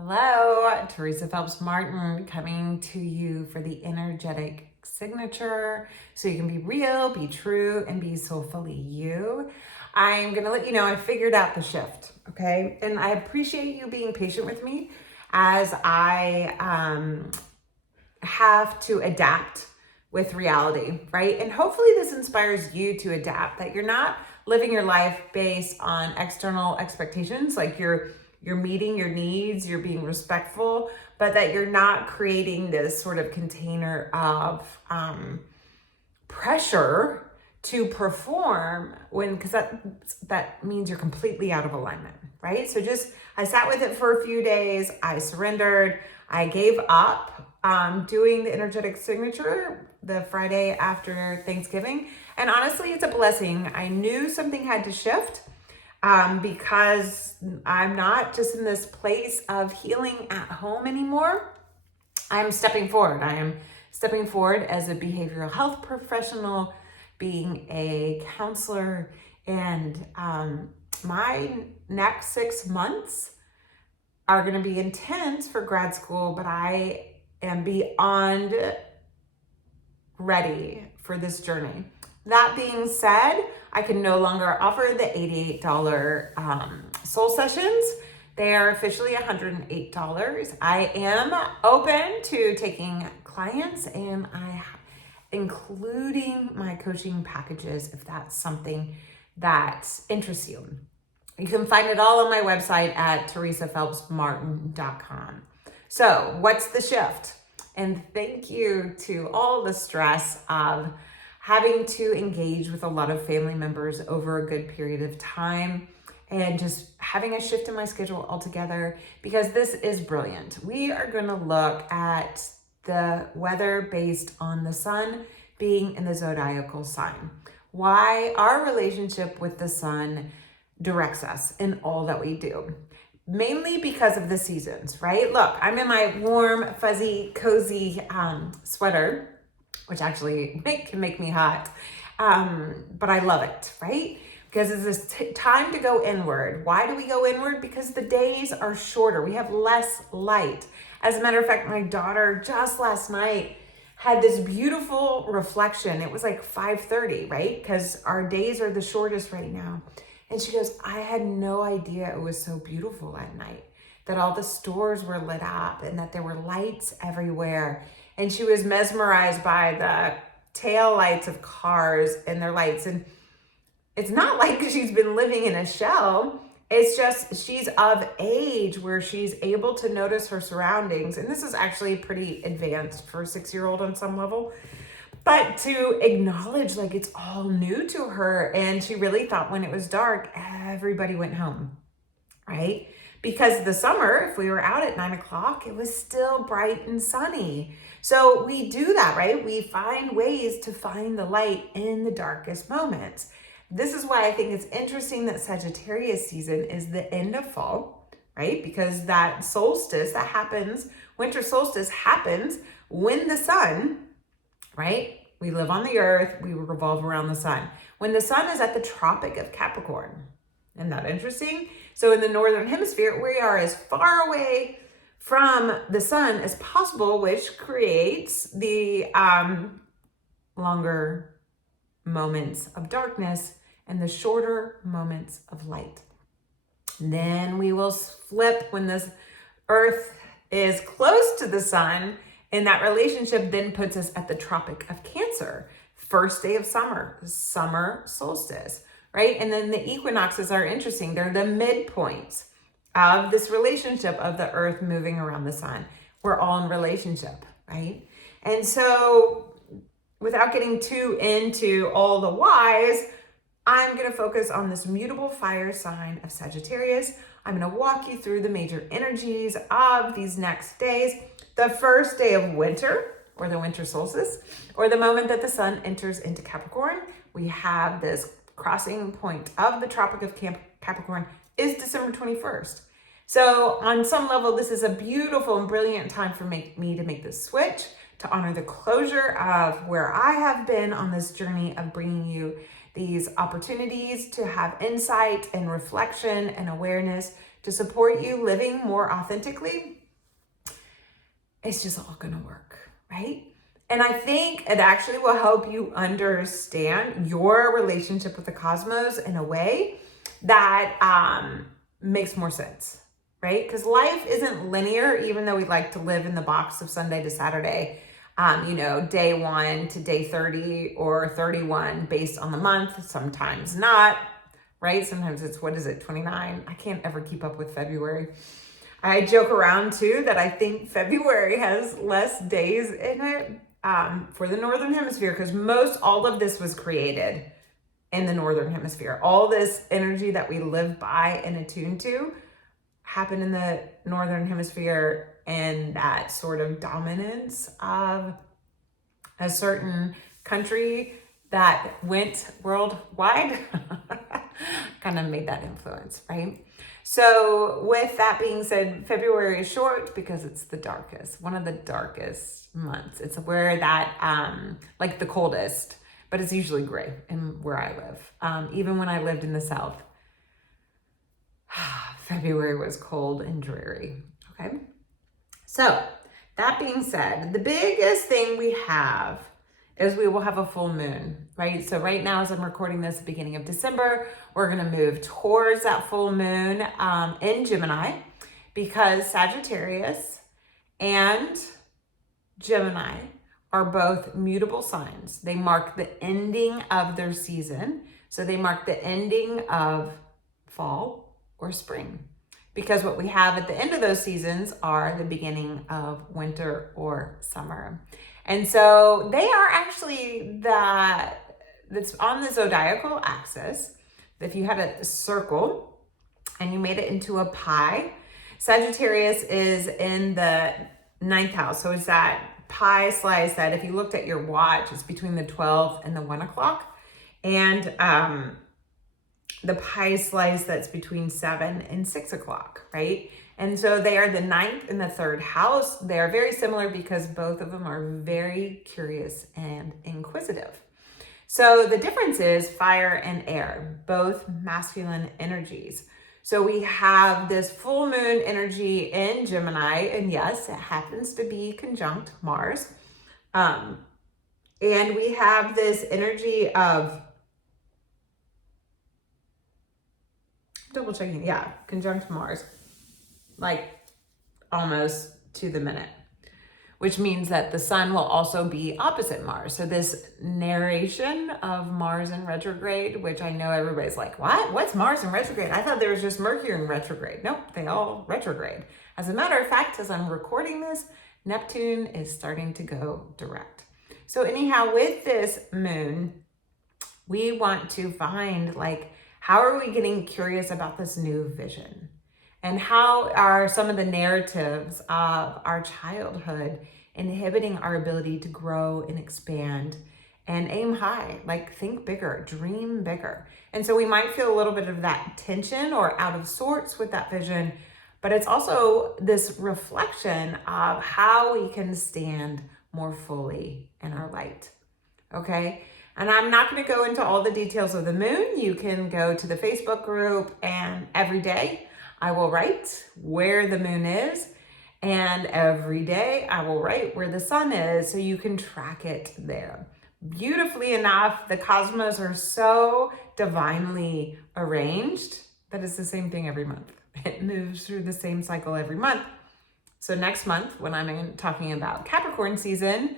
Hello, Teresa Phelps Martin coming to you for the energetic signature so you can be real, be true, and be soulfully you. I'm going to let you know I figured out the shift, okay? And I appreciate you being patient with me as I have to adapt with reality, right? And hopefully this inspires you to adapt, that you're not living your life based on external expectations, like you're meeting your needs, you're being respectful, but that you're not creating this sort of container of pressure to perform because that means you're completely out of alignment, right? So I sat with it for a few days. I surrendered. I gave up doing the energetic signature the Friday after Thanksgiving. And honestly, it's a blessing. I knew something had to shift because I'm not just in this place of healing at home anymore. I'm stepping forward. I am stepping forward as a behavioral health professional, being a counselor, and my next 6 months are going to be intense for grad school, but I am beyond ready for this journey. That being said, I can no longer offer the $88 soul sessions. They are officially $108. I am open to taking clients, and including my coaching packages if that's something that interests you. You can find it all on my website at teresaphelpsmartin.com. So what's the shift? And thank you to all the stress of having to engage with a lot of family members over a good period of time and just having a shift in my schedule altogether, because this is brilliant. We are going to look at the weather based on the sun being in the zodiacal sign. Why our relationship with the sun directs us in all that we do. Mainly because of the seasons, right? Look, I'm in my warm, fuzzy, cozy sweater, which actually can make me hot. But I love it, right? Because it's this time to go inward. Why do we go inward? Because the days are shorter. We have less light. As a matter of fact, my daughter just last night had this beautiful reflection. It was like 5:30, right? Because our days are the shortest right now. And she goes, I had no idea it was so beautiful at night, that all the stores were lit up and that there were lights everywhere. And she was mesmerized by the tail lights of cars and their lights. And it's not like she's been living in a shell. It's just she's of age where she's able to notice her surroundings. And this is actually pretty advanced for a 6-year-old on some level. But to acknowledge like it's all new to her. And she really thought when it was dark, everybody went home, right? Because the summer, if we were out at 9 o'clock, it was still bright and sunny. So we do that, right? We find ways to find the light in the darkest moments. This is why I think it's interesting that Sagittarius season is the end of fall, right? Because that solstice that happens, winter solstice happens when the sun, right? We live on the earth, we revolve around the sun. When the sun is at the Tropic of Capricorn. Isn't that interesting? So in the Northern Hemisphere, we are as far away from the sun as possible, which creates the longer moments of darkness and the shorter moments of light. And then we will flip when this earth is close to the sun. And that relationship then puts us at the Tropic of Cancer, first day of summer solstice, right? And then the equinoxes are interesting. They're the midpoints of this relationship of the earth moving around the sun. We're all in relationship, right? And so without getting too into all the whys, I'm going to focus on this mutable fire sign of Sagittarius. I'm going to walk you through the major energies of these next days. The first day of winter, or the winter solstice, or the moment that the sun enters into Capricorn, we have this crossing point of the Tropic of Capricorn is December 21st. So on some level, this is a beautiful and brilliant time for me to make this switch, to honor the closure of where I have been on this journey of bringing you these opportunities to have insight and reflection and awareness to support you living more authentically, it's just all gonna work, right? And I think it actually will help you understand your relationship with the cosmos in a way that makes more sense, right? Because life isn't linear, even though we like to live in the box of Sunday to Saturday, day 1 to day 30 or 31 based on the month, sometimes not, right? Sometimes it's, 29? I can't ever keep up with February. I joke around too that I think February has less days in it for the Northern Hemisphere, because all of this was created in the Northern Hemisphere. All this energy that we live by and attune to happened in the Northern Hemisphere, and that sort of dominance of a certain country that went worldwide kind of made that influence, right? So with that being said, February is short because it's the darkest, one of the darkest months. It's where that, like the coldest, but it's usually gray in where I live. Even when I lived in the South, February was cold and dreary, okay? So that being said, the biggest thing we have is we will have a full moon, right? So right now, as I'm recording this, beginning of December, we're gonna move towards that full moon in Gemini, because Sagittarius and Gemini are both mutable signs. They mark the ending of their season. So they mark the ending of fall or spring, because what we have at the end of those seasons are the beginning of winter or summer. And so they are actually that's on the zodiacal axis. If you had a circle and you made it into a pie, Sagittarius is in the 9th house. So it's that pie slice that if you looked at your watch, it's between the 12 and the 1 o'clock. And the pie slice that's between 7 and 6 o'clock, right? And so they are the 9th and the 3rd house. They are very similar because both of them are very curious and inquisitive. So the difference is fire and air, both masculine energies. So we have this full moon energy in Gemini, and yes, it happens to be conjunct Mars. And we have this energy of double checking, yeah, conjunct Mars, like almost to the minute, which means that the sun will also be opposite Mars. So this narration of Mars in retrograde, which I know everybody's like, what? What's Mars in retrograde? I thought there was just Mercury in retrograde. Nope, they all retrograde. As a matter of fact, as I'm recording this, Neptune is starting to go direct. So anyhow, with this moon, we want to find, like, how are we getting curious about this new vision? And how are some of the narratives of our childhood inhibiting our ability to grow and expand and aim high, like think bigger, dream bigger? And so we might feel a little bit of that tension or out of sorts with that vision, but it's also this reflection of how we can stand more fully in our light, okay? And I'm not going to go into all the details of the moon. You can go to the Facebook group, and every day I will write where the moon is, and every day I will write where the sun is, so you can track it there. Beautifully enough, the cosmos are so divinely arranged that it's the same thing every month. It moves through the same cycle every month. So next month, when I'm talking about Capricorn season,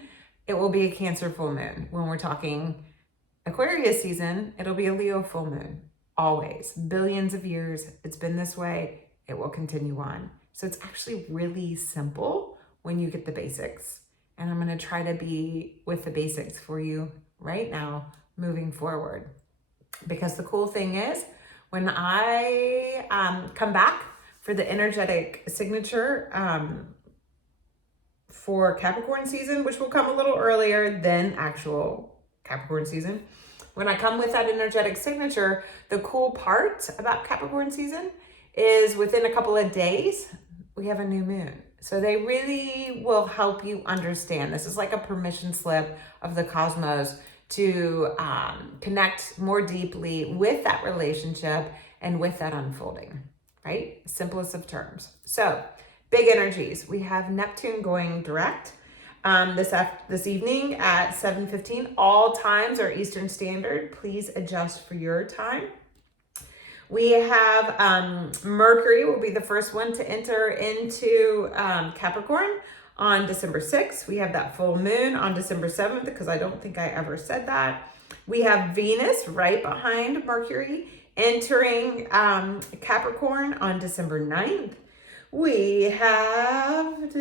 it will be a Cancer full moon. When we're talking Aquarius season, it'll be a Leo full moon. Always. Billions of years, it's been this way. It will continue on. So it's actually really simple when you get the basics. And I'm going to try to be with the basics for you right now, moving forward. Because the cool thing is, when I come back for the energetic signature for Capricorn season, which will come a little earlier than actual Capricorn season, when I come with that energetic signature, the cool part about Capricorn season is within a couple of days, we have a new moon. So they really will help you understand. This is like a permission slip of the cosmos to connect more deeply with that relationship and with that unfolding. right? Simplest of terms. So big energies. We have Neptune going direct this evening at 7:15. All times are Eastern Standard. Please adjust for your time. We have Mercury will be the first one to enter into Capricorn on December 6th. We have that full moon on December 7th, because I don't think I ever said that. We have Venus right behind Mercury entering Capricorn on December 9th. We have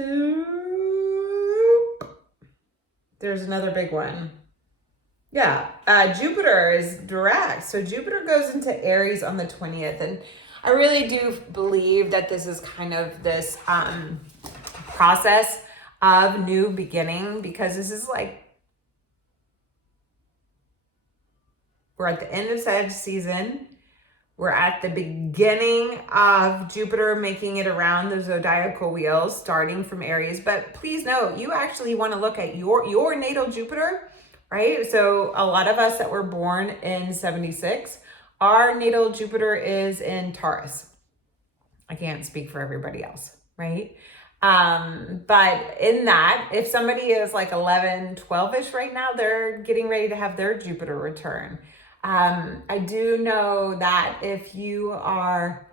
there's another big one. Yeah, Jupiter is direct. So Jupiter goes into Aries on the 20th. And I really do believe that this is kind of this process of new beginning, because this is like, we're at the end of Sag season. We're at the beginning of Jupiter making it around the zodiacal wheel, starting from Aries. But please note, you actually want to look at your natal Jupiter, right? So a lot of us that were born in 76, our natal Jupiter is in Taurus. I can't speak for everybody else, right? But in that, if somebody is like 11, 12-ish right now, they're getting ready to have their Jupiter return. I do know that if you are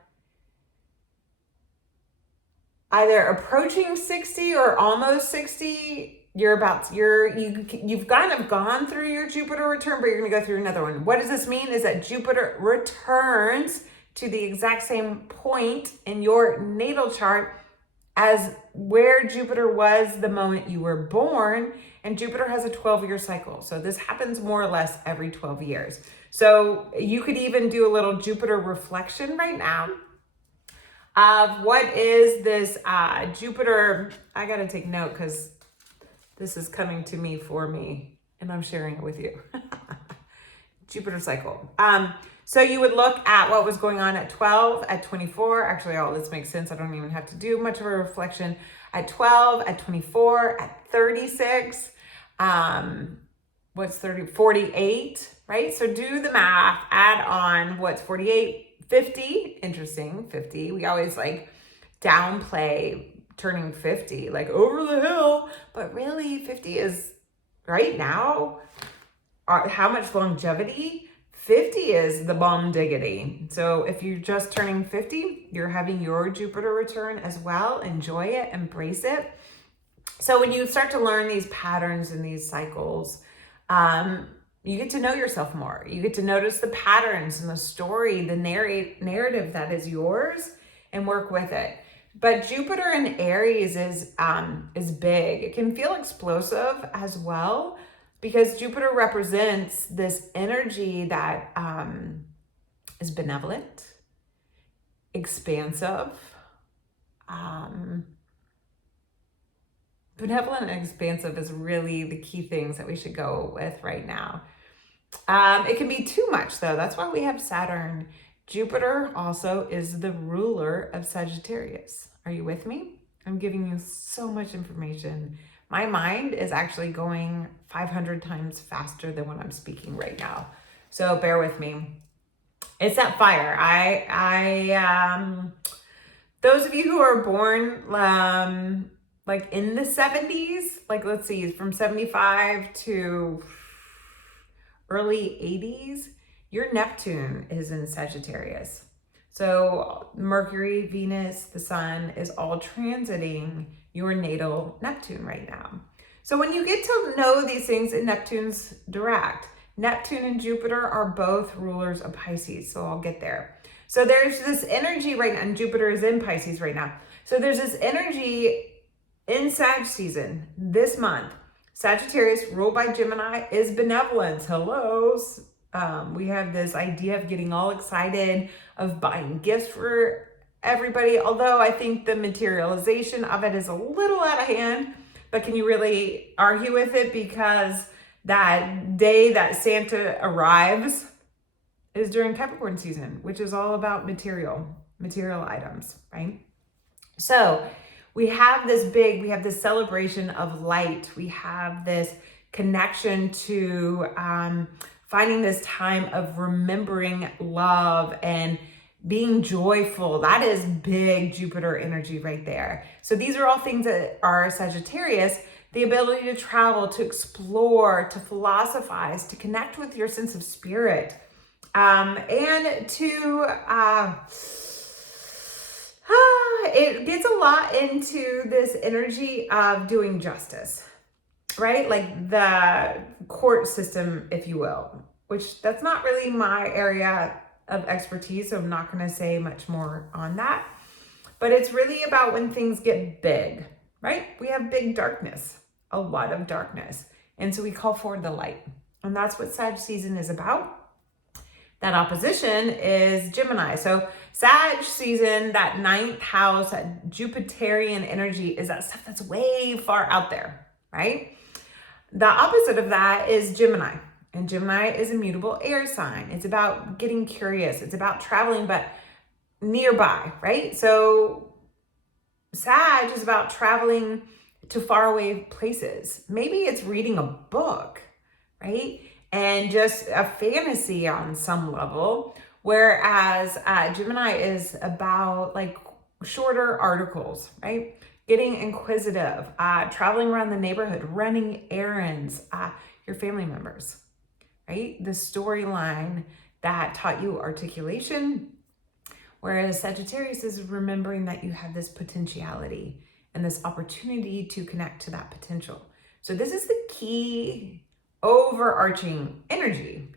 either approaching 60 or almost 60, you've kind of gone through your Jupiter return, but you're going to go through another one. What does this mean? Is that Jupiter returns to the exact same point in your natal chart as where Jupiter was the moment you were born. And Jupiter has a 12-year cycle. So this happens more or less every 12 years. So you could even do a little Jupiter reflection right now of what is this Jupiter. I got to take note because this is coming to me for me and I'm sharing it with you. Jupiter cycle. So you would look at what was going on at 12, at 24. Actually, all this makes sense. I don't even have to do much of a reflection. At 12, at 24, at 36. What's 30? 48, right? So do the math, add on what's 48, 50. Interesting, 50. We always like downplay turning 50, like over the hill. But really, 50 is right now. How much longevity? 50 is the bomb diggity. So if you're just turning 50, you're having your Jupiter return as well. Enjoy it, embrace it. So when you start to learn these patterns and these cycles, you get to know yourself more. You get to notice the patterns and the story, the narrative that is yours, and work with it. But Jupiter in Aries is big. It can feel explosive as well, because Jupiter represents this energy that is benevolent, expansive. Benevolent and expansive is really the key things that we should go with right now. It can be too much though. That's why we have Saturn. Jupiter also is the ruler of Sagittarius. Are you with me? I'm giving you so much information. My mind is actually going 500 times faster than when I'm speaking right now. So bear with me. It's that fire. Those of you who are born like in the 70s, like let's see, from 75 to early 80s, your Neptune is in Sagittarius. So Mercury, Venus, the sun is all transiting your natal Neptune right now. So when you get to know these things, and Neptune's direct, Neptune and Jupiter are both rulers of Pisces. So I'll get there. So there's this energy right now, and Jupiter is in Pisces right now. So there's this energy in Sag season this month. Sagittarius, ruled by Gemini, is benevolence. Hello. We have this idea of getting all excited, of buying gifts for everybody. Although I think the materialization of it is a little out of hand, but can you really argue with it? Because that day that Santa arrives is during Capricorn season, which is all about material items, right? So we have this celebration of light. We have this connection to finding this time of remembering love and being joyful. That is big Jupiter energy right there. So these are all things that are Sagittarius. The ability to travel, to explore, to philosophize, to connect with your sense of spirit, and to, it gets a lot into this energy of doing justice, right? Like the court system, if you will, which that's not really my area of expertise, so I'm not going to say much more on that. But it's really about when things get big, right? We have big darkness, a lot of darkness. And so we call forward the light. And that's what Sag season is about. That opposition is Gemini. So Sag season, that ninth house, that Jupiterian energy is that stuff that's way far out there, right? The opposite of that is Gemini. And Gemini is a mutable air sign. It's about getting curious. It's about traveling, but nearby, right? So Sag is about traveling to faraway places. Maybe it's reading a book, right? And just a fantasy on some level. Whereas Gemini is about like shorter articles, right? Getting inquisitive, traveling around the neighborhood, running errands, your family members, right? The storyline that taught you articulation. Whereas Sagittarius is remembering that you have this potentiality and this opportunity to connect to that potential. So this is the key overarching energy.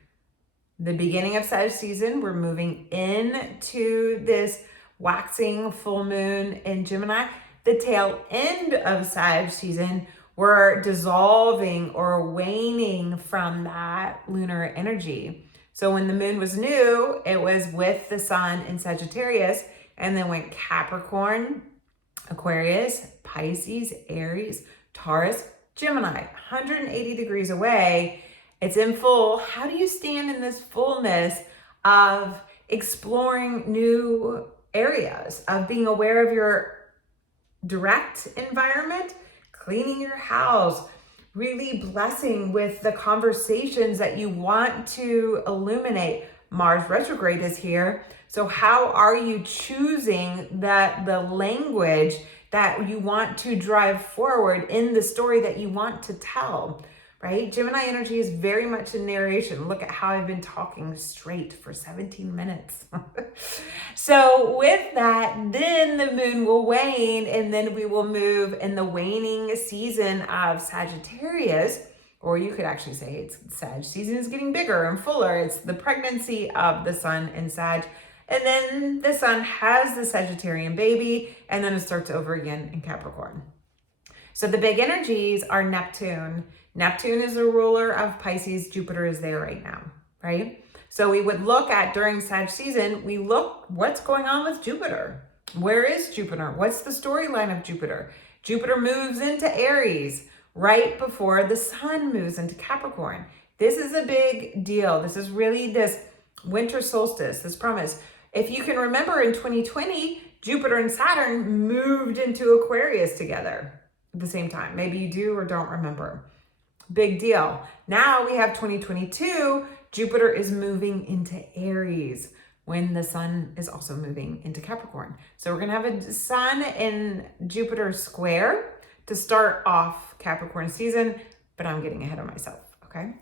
The beginning of Sag season, we're moving into this waxing full moon in Gemini. The tail end of Sag season, we're dissolving or waning from that lunar energy. So when the moon was new, it was with the sun in Sagittarius, and then went Capricorn, Aquarius, Pisces, Aries, Taurus, Gemini, 180 degrees away. It's in full. How do you stand in this fullness of exploring new areas, of being aware of your direct environment, cleaning your house, really blessing with the conversations that you want to illuminate? Mars retrograde is here. So how are you choosing the language that you want to drive forward in the story that you want to tell, right? Gemini energy is very much in narration. Look at how I've been talking straight for 17 minutes. So with that, then the moon will wane, and then we will move in the waning season of Sagittarius, or you could actually say it's Sag season is getting bigger and fuller. It's the pregnancy of the sun in Sag. And then the sun has the Sagittarian baby, and then it starts over again in Capricorn. So the big energies are Neptune. Neptune is the ruler of Pisces. Jupiter is there right now, right? So we would look at, during Sag season, we look what's going on with Jupiter. Where is Jupiter? What's the storyline of Jupiter? Jupiter moves into Aries right before the sun moves into Capricorn. This is a big deal. This is really this winter solstice, this promise. If you can remember, in 2020, Jupiter and Saturn moved into Aquarius together at the same time. Maybe you do or don't remember. Big deal. Now we have 2022, Jupiter is moving into Aries when the sun is also moving into Capricorn. So we're going to have a sun in Jupiter square to start off Capricorn season, but I'm getting ahead of myself, okay?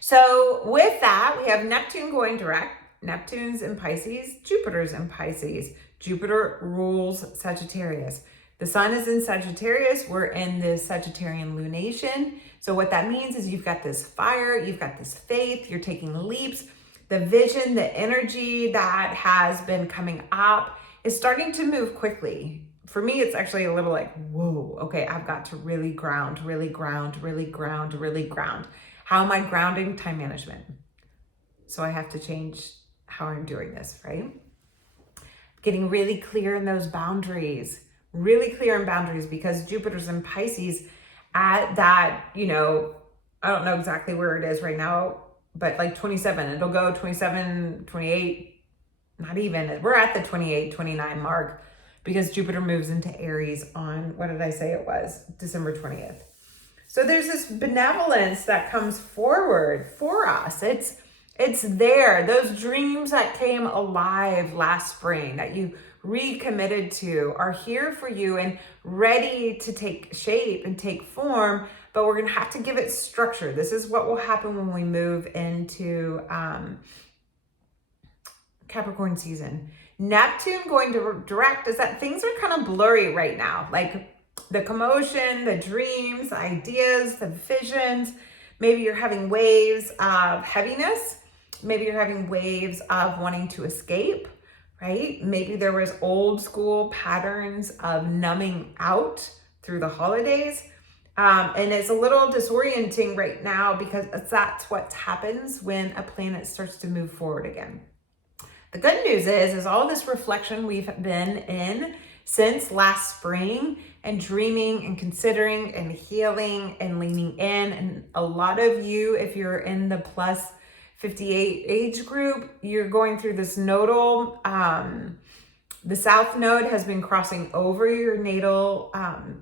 So with that, we have Neptune going direct. Neptune's in Pisces, Jupiter's in Pisces. Jupiter rules Sagittarius. The sun is in Sagittarius. We're in the Sagittarian lunation. So what that means is you've got this fire, you've got this faith, you're taking leaps. The vision, the energy that has been coming up is starting to move quickly. For me, it's actually a little like, whoa, okay, I've got to really ground, really ground, really ground, really ground. How am I grounding? Time management. So I have to change how I'm doing this, right? Getting really clear in those boundaries, really clear in boundaries, because Jupiter's in Pisces at that, I don't know exactly where it is right now, but like 27, it'll go 27, 28, not even, we're at the 28, 29 mark, because Jupiter moves into Aries on, what did I say it was? December 20th. So there's this benevolence that comes forward for us. It's It's there. Those dreams that came alive last spring that you recommitted to are here for you and ready to take shape and take form, but we're going to have to give it structure. This is what will happen when we move into Capricorn season. Neptune going to direct is that things are kind of blurry right now. Like the commotion, the dreams, the ideas, the visions. Maybe you're having waves of heaviness. Maybe you're having waves of wanting to escape, right? Maybe there was old school patterns of numbing out through the holidays. And it's a little disorienting right now because that's what happens when a planet starts to move forward again. The good news is all this reflection we've been in since last spring and dreaming and considering and healing and leaning in. And a lot of you, if you're in the plus 58 age group, you're going through this nodal, the south node has been crossing over your natal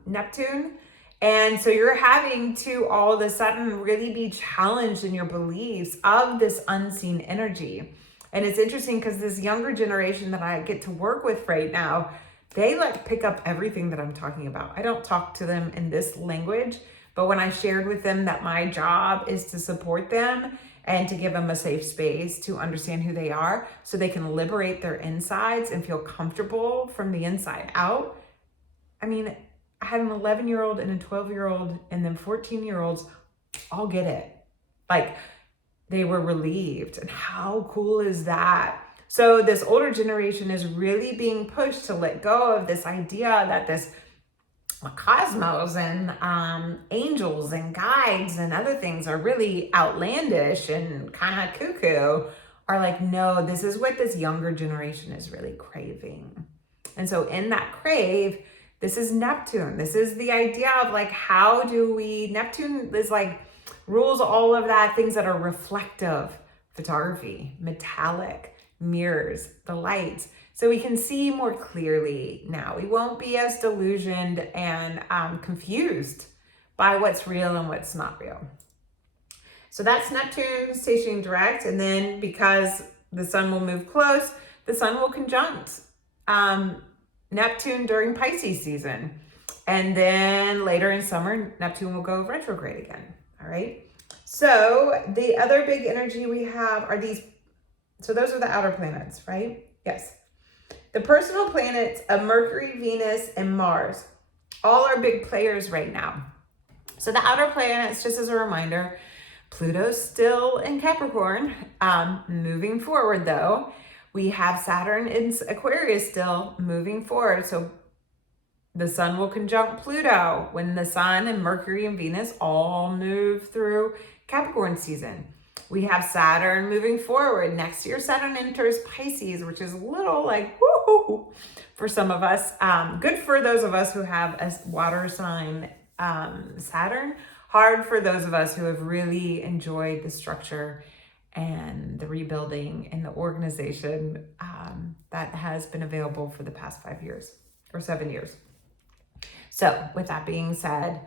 Neptune. And so you're having to all of a sudden really be challenged in your beliefs of this unseen energy. And it's interesting because this younger generation that I get to work with right now, they like pick up everything that I'm talking about. I don't talk to them in this language, but when I shared with them that my job is to support them and to give them a safe space to understand who they are so they can liberate their insides and feel comfortable from the inside out. I mean, I had an 11-year-old and a 12-year-old and then 14-year-olds all get it. Like they were relieved. And how cool is that? So this older generation is really being pushed to let go of this idea that this cosmos and angels and guides and other things are really outlandish and kind of cuckoo, are like, no, this is what this younger generation is really craving. And so in that crave, this is Neptune. This is the idea of like, how do we, Neptune is like, rules all of that, things that are reflective, photography, metallic, mirrors, the lights. So we can see more clearly now. We won't be as delusioned and confused by what's real and what's not real. So that's Neptune stationing direct. And then because the sun will move close, the sun will conjunct Neptune during Pisces season. And then later in summer, Neptune will go retrograde again. All right. So the other big energy we have are these. So those are the outer planets, right? Yes. The personal planets of Mercury, Venus, and Mars, all are big players right now. So the outer planets, just as a reminder, Pluto's still in Capricorn. Moving forward though, we have Saturn in Aquarius still moving forward. So the sun will conjunct Pluto when the sun and Mercury and Venus all move through Capricorn season. We have Saturn moving forward. Next year, Saturn enters Pisces, which is a little like, woo for some of us. Good for those of us who have a water sign Saturn. Hard for those of us who have really enjoyed the structure and the rebuilding and the organization that has been available for the past 5 years or 7 years. So with that being said,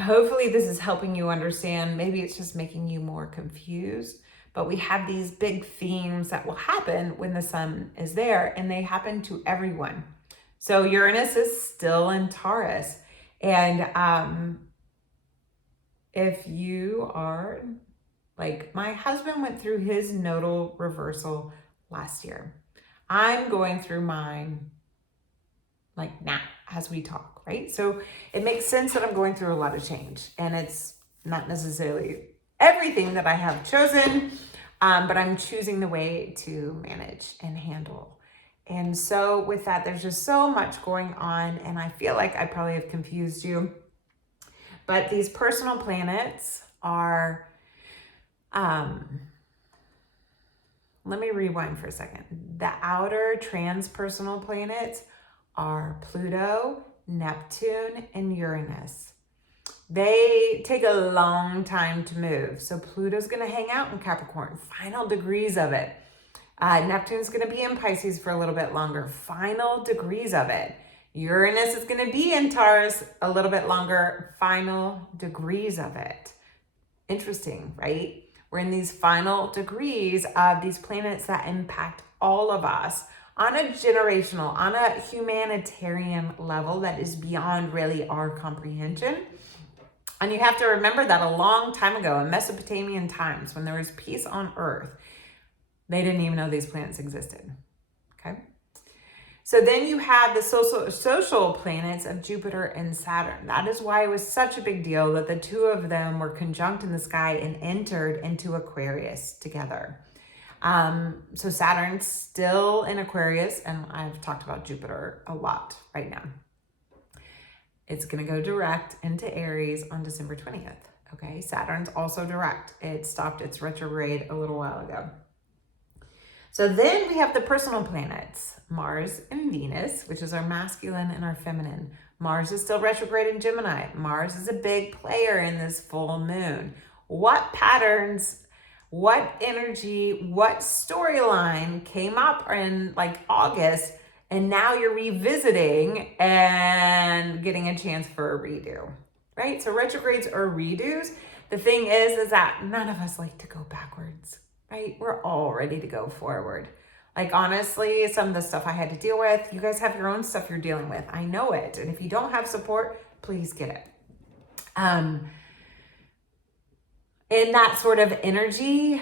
hopefully this is helping you understand. Maybe it's just making you more confused, but we have these big themes that will happen when the sun is there, and they happen to everyone. So Uranus is still in Taurus. And if you are like, my husband went through his nodal reversal last year. I'm going through mine like now as we talk, right? So it makes sense that I'm going through a lot of change, and it's not necessarily everything that I have chosen, but I'm choosing the way to manage and handle. And so with that, there's just so much going on, and I feel like I probably have confused you, but these personal planets are, let me rewind for a second. The outer transpersonal planets are Pluto, Neptune, and Uranus. They take a long time to move. So Pluto's going to hang out in Capricorn, final degrees of it. Neptune's going to be in Pisces for a little bit longer, final degrees of it. Uranus is going to be in Taurus a little bit longer, final degrees of it. Interesting, right? We're in these final degrees of these planets that impact all of us on a generational, on a humanitarian level that is beyond really our comprehension. And you have to remember that a long time ago, in Mesopotamian times, when there was peace on Earth, they didn't even know these planets existed. Okay. So then you have the social planets of Jupiter and Saturn. That is why it was such a big deal that the two of them were conjunct in the sky and entered into Aquarius together. So Saturn's still in Aquarius, and I've talked about Jupiter a lot right now. It's going to go direct into Aries on December 20th. Okay. Saturn's also direct. It stopped its retrograde a little while ago. So then we have the personal planets, Mars and Venus, which is our masculine and our feminine. Mars is still retrograde in Gemini. Mars is a big player in this full moon. What patterns, what energy, what storyline came up in like August, and now you're revisiting and getting a chance for a redo, right? So retrogrades are redos. The thing is that none of us like to go backwards. Right? We're all ready to go forward. Like, honestly, some of the stuff I had to deal with, you guys have your own stuff you're dealing with. I know it. And if you don't have support, please get it. In that sort of energy,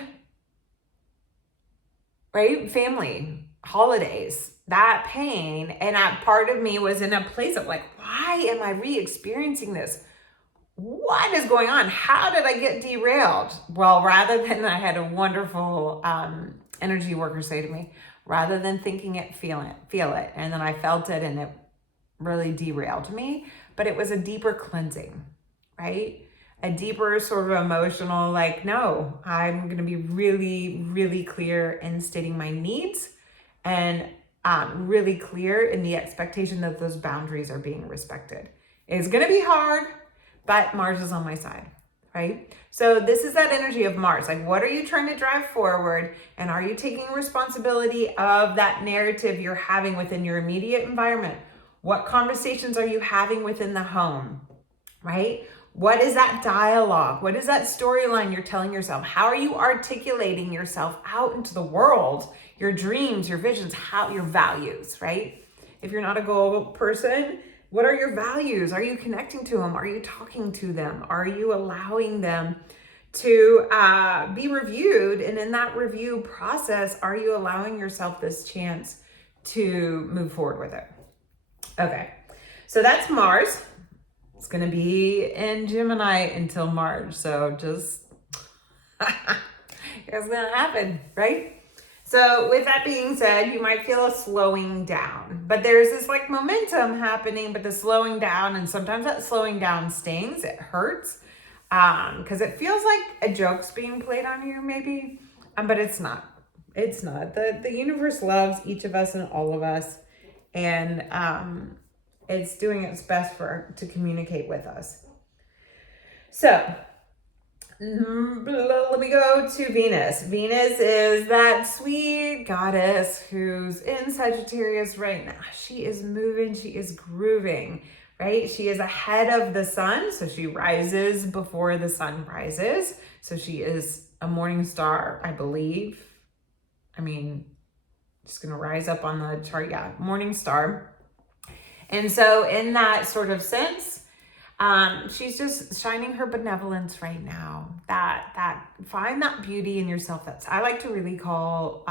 right? Family, holidays, that pain. And that part of me was in a place of like, why am I re-experiencing this? What is going on? How did I get derailed? Well, rather than, I had a wonderful energy worker say to me, rather than thinking it, feel it. And then I felt it and it really derailed me, but it was a deeper cleansing, right? A deeper sort of emotional, like, no, I'm going to be really, really clear in stating my needs and really clear in the expectation that those boundaries are being respected. It's going to be hard, but Mars is on my side, right? So this is that energy of Mars. Like, what are you trying to drive forward? And are you taking responsibility of that narrative you're having within your immediate environment? What conversations are you having within the home, right? What is that dialogue? What is that storyline you're telling yourself? How are you articulating yourself out into the world? Your dreams, your visions, your values, right? If you're not a goal person, what are your values? Are you connecting to them? Are you talking to them? Are you allowing them to be reviewed? And in that review process, are you allowing yourself this chance to move forward with it? Okay, so that's Mars. It's going to be in Gemini until March. So just, it's going to happen, right? So with that being said, you might feel a slowing down, but there's this like momentum happening, but the slowing down, and sometimes that slowing down stings, it hurts, because it feels like a joke's being played on you maybe, but it's not. It's not. The universe loves each of us and all of us, and it's doing its best to communicate with us. So let me go to Venus. Venus is that sweet goddess who's in Sagittarius right now. She is moving, she is grooving, right? She is ahead of the sun, so she rises before the sun rises. So she is a morning star, I believe. I mean, just gonna rise up on the chart, yeah, morning star. And so in that sort of sense, she's just shining her benevolence right now. That find that beauty in yourself. I like to really call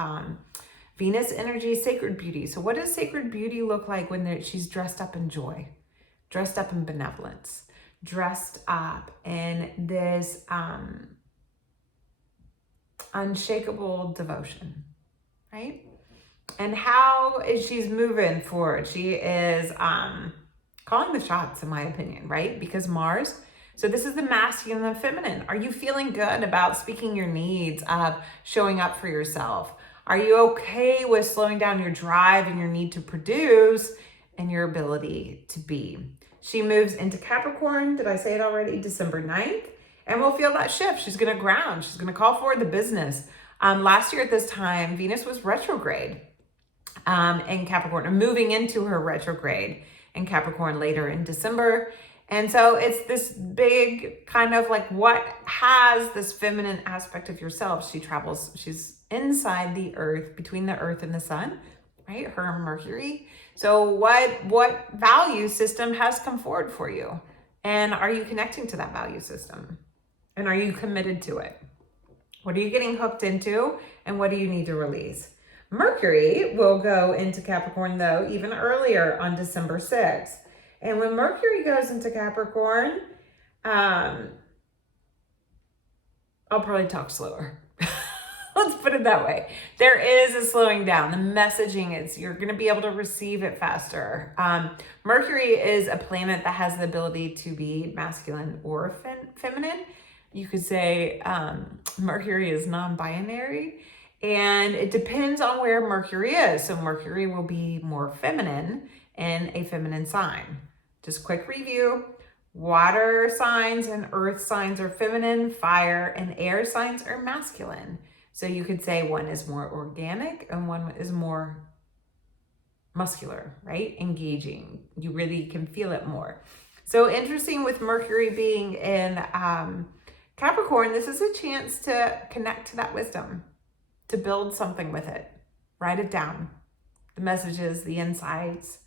Venus energy sacred beauty. So what does sacred beauty look like when she's dressed up in joy, dressed up in benevolence, dressed up in this unshakable devotion, right? And how is she's moving forward? She is calling the shots, in my opinion, right? Because Mars, so this is the masculine and the feminine. Are you feeling good about speaking your needs, of showing up for yourself? Are you okay with slowing down your drive and your need to produce and your ability to be? She moves into Capricorn, did I say it already? December 9th. And we'll feel that shift. She's going to ground. She's going to call forward the business. Last year at this time, Venus was retrograde in Capricorn, or moving into her retrograde in Capricorn later in December. And so it's this big kind of like what has this feminine aspect of yourself. She's inside the earth, between the earth and the sun, right? Her and Mercury. So what value system has come forward for you? And are you connecting to that value system? And are you committed to it? What are you getting hooked into? And what do you need to release? Mercury will go into Capricorn though, even earlier on December 6th. And when Mercury goes into Capricorn, I'll probably talk slower. Let's put it that way. There is a slowing down. The messaging is you're going to be able to receive it faster. Mercury is a planet that has the ability to be masculine or feminine. You could say Mercury is non-binary, and it depends on where Mercury is. So Mercury will be more feminine in a feminine sign. Just quick review. Water signs and earth signs are feminine, fire and air signs are masculine. So you could say one is more organic and one is more muscular, right? Engaging. You really can feel it more. So interesting with Mercury being in Capricorn, this is a chance to connect to that wisdom, to build something with it. Write it down. The messages, the insights,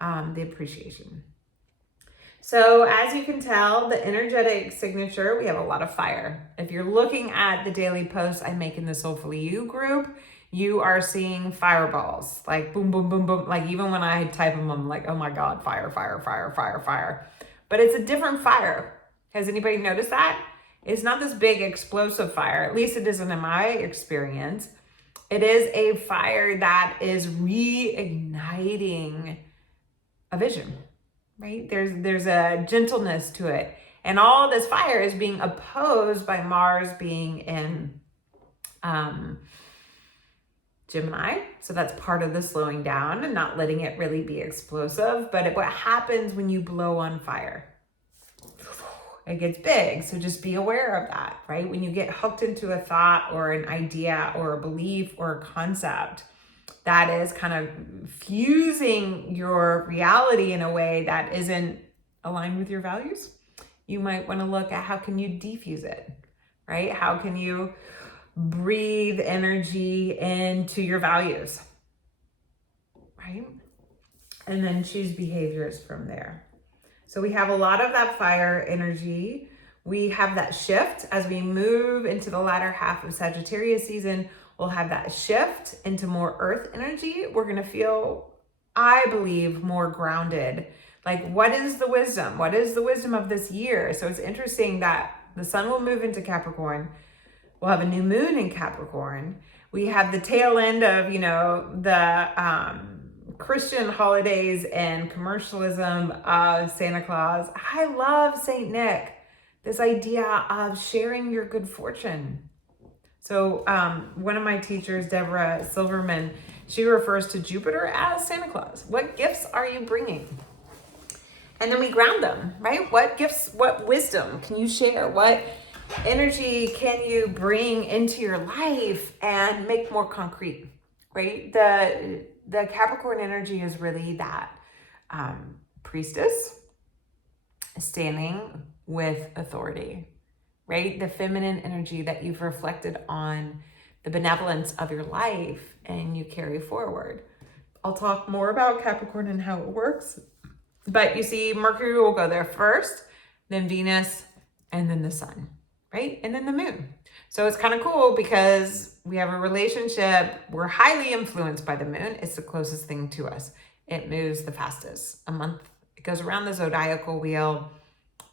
the appreciation. So as you can tell, the energetic signature, we have a lot of fire. If you're looking at the daily posts I make in the Soulfully You group, you are seeing fireballs, like boom, boom, boom, boom. Like even when I type them, I'm like, oh my God, fire, fire, fire, fire, fire. But it's a different fire. Has anybody noticed that? It's not this big explosive fire. At least it isn't in my experience. It is a fire that is reigniting a vision. Right? There's a gentleness to it. And all this fire is being opposed by Mars being in Gemini. So that's part of the slowing down and not letting it really be explosive. But what happens when you blow on fire? It gets big. So just be aware of that, right? When you get hooked into a thought or an idea or a belief or a concept, that is kind of fusing your reality in a way that isn't aligned with your values. You might want to look at how can you defuse it, right? How can you breathe energy into your values, right? And then choose behaviors from there. So we have a lot of that fire energy. We have that shift as we move into the latter half of Sagittarius season. We'll have that shift into more earth energy. We're going to feel, I believe, more grounded. Like, what is the wisdom? What is the wisdom of this year? So it's interesting that the sun will move into Capricorn. We'll have a new moon in Capricorn. We have the tail end of, the Christian holidays and commercialism of Santa Claus. I love Saint Nick. This idea of sharing your good fortune. So one of my teachers, Deborah Silverman, she refers to Jupiter as Santa Claus. What gifts are you bringing? And then we ground them, right? What gifts, what wisdom can you share? What energy can you bring into your life and make more concrete, right? The Capricorn energy is really that priestess standing with authority, right? The feminine energy that you've reflected on the benevolence of your life and you carry forward. I'll talk more about Capricorn and how it works. But you see, Mercury will go there first, then Venus, and then the sun, right? And then the moon. So it's kind of cool because we have a relationship. We're highly influenced by the moon. It's the closest thing to us. It moves the fastest. A month, it goes around the zodiacal wheel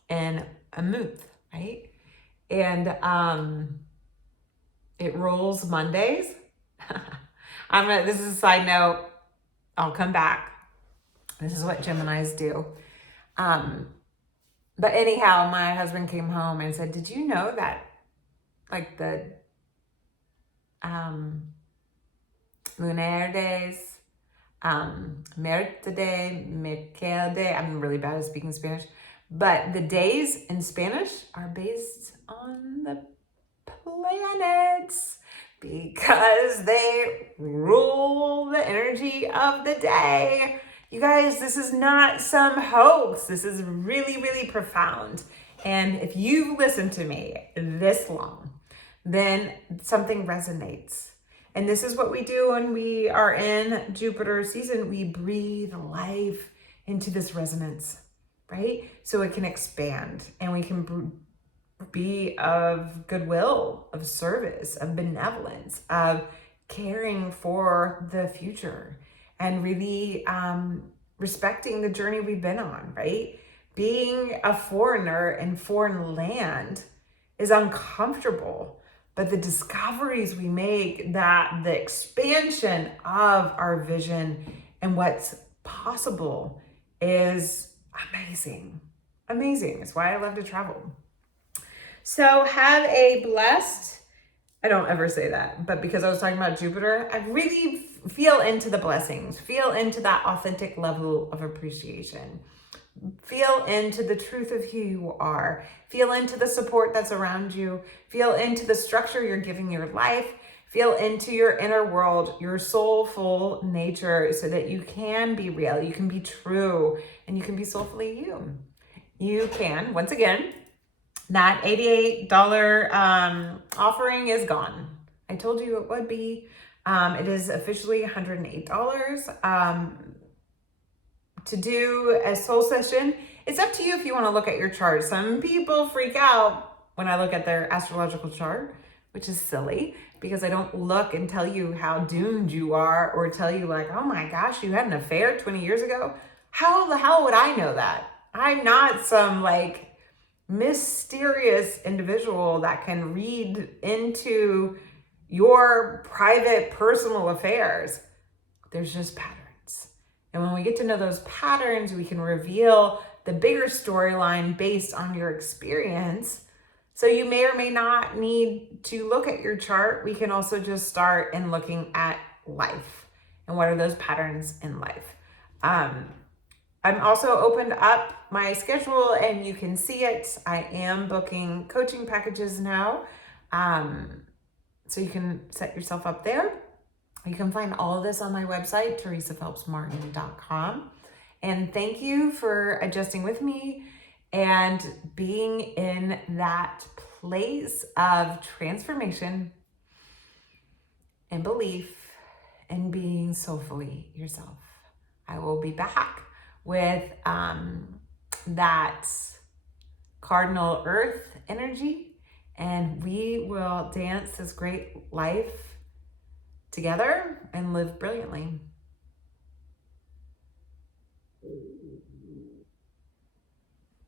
in a month, right? And it rolls Mondays. This is a side note. I'll come back. This is what Geminis do. But anyhow, my husband came home and said, did you know that like the lunar days, Merte, Mercade, I'm really bad at speaking Spanish, but the days in Spanish are based on the planets because they rule the energy of the day. You guys, this is not some hoax. This is really, really profound. And if you've listened to me this long, then something resonates. And this is what we do when we are in Jupiter season. We breathe life into this resonance, right? So it can expand and we can be of goodwill, of service, of benevolence, of caring for the future, and really respecting the journey we've been on, right? Being a foreigner in foreign land is uncomfortable, but the discoveries we make, that the expansion of our vision and what's possible is amazing. Amazing. It's why I love to travel. So have a blessed, I don't ever say that, but because I was talking about Jupiter, I really feel into the blessings, feel into that authentic level of appreciation, feel into the truth of who you are, feel into the support that's around you, feel into the structure you're giving your life, feel into your inner world, your soulful nature, so that you can be real, you can be true, and you can be soulfully you. You can, once again, that $88 offering is gone. I told you it would be. It is officially $108 to do a soul session. It's up to you if you want to look at your chart. Some people freak out when I look at their astrological chart, which is silly because I don't look and tell you how doomed you are or tell you like, oh my gosh, you had an affair 20 years ago. How the hell would I know that? I'm not some like mysterious individual that can read into your private personal affairs. There's just patterns. And when we get to know those patterns, we can reveal the bigger storyline based on your experience. So you may or may not need to look at your chart. We can also just start in looking at life and what are those patterns in life. I'm also opened up my schedule and you can see it. I am booking coaching packages now. So you can set yourself up there. You can find all of this on my website, teresaphelpsmartin.com. And thank you for adjusting with me and being in that place of transformation and belief and being soulfully yourself. I will be back with that cardinal earth energy, and we will dance this great life together and live brilliantly.